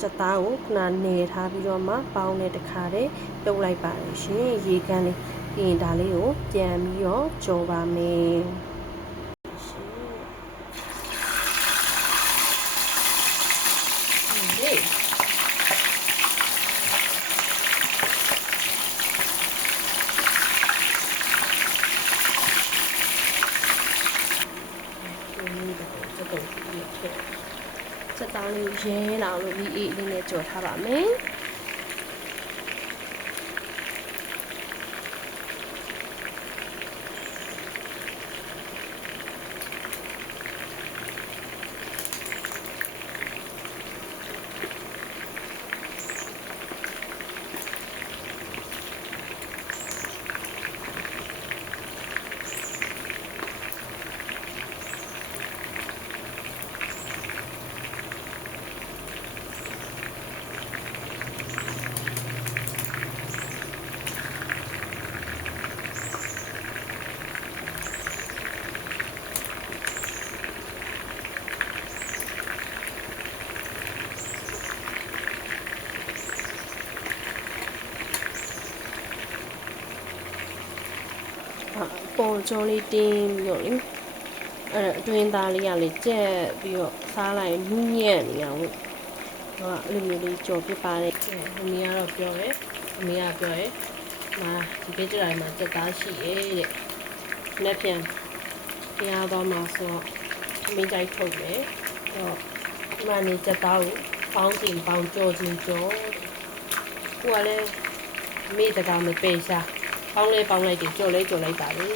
ချက်သားကိုခုနနယ်ထားပြီးတော့မှပေါင်းတဲ့တခါတည်းပြုတ်လိုက်ပါတယ်ရှင်ရေခမ်းလေးပြီးရင်ဒါလေးကိုပြန်ပြီးတော့ကြော်ပါမယ်ချက်သားလေးရဲလာလို့ဒီအေးလေးနဲ့ကြော်ထားပါမယ်ပေါ်ကြောလေးတင်းပြီးတော့လေအတွင်းသားလေးကလေကြက်ပြီးတော့စားလိုက်နူးညံ့နေအောင်လို့အဲ့လိုမျိုးလေးကြော်ပြပါတယ်အမေကတော့ပြောတယ်အမေကပြောတယ်မာဒီကိစ္စတိုင်းမှာကြက်သားရှိရဲ့တဲ့လက်ပြန်တရားသွားမှာဆိုတော့အမေကြိုက်ထုတ်တယ်တော့ဒီမှာနေကြက်သားကိုပေါင်းတင်ပေါင်းကြော်ချင်းကြော်ကိုကလည်းအမေတကားမပယ်စားပေါင်းလဲပေါင်းလိုက်တယ်ကြော်လဲကြော်လိုက်ပါလေ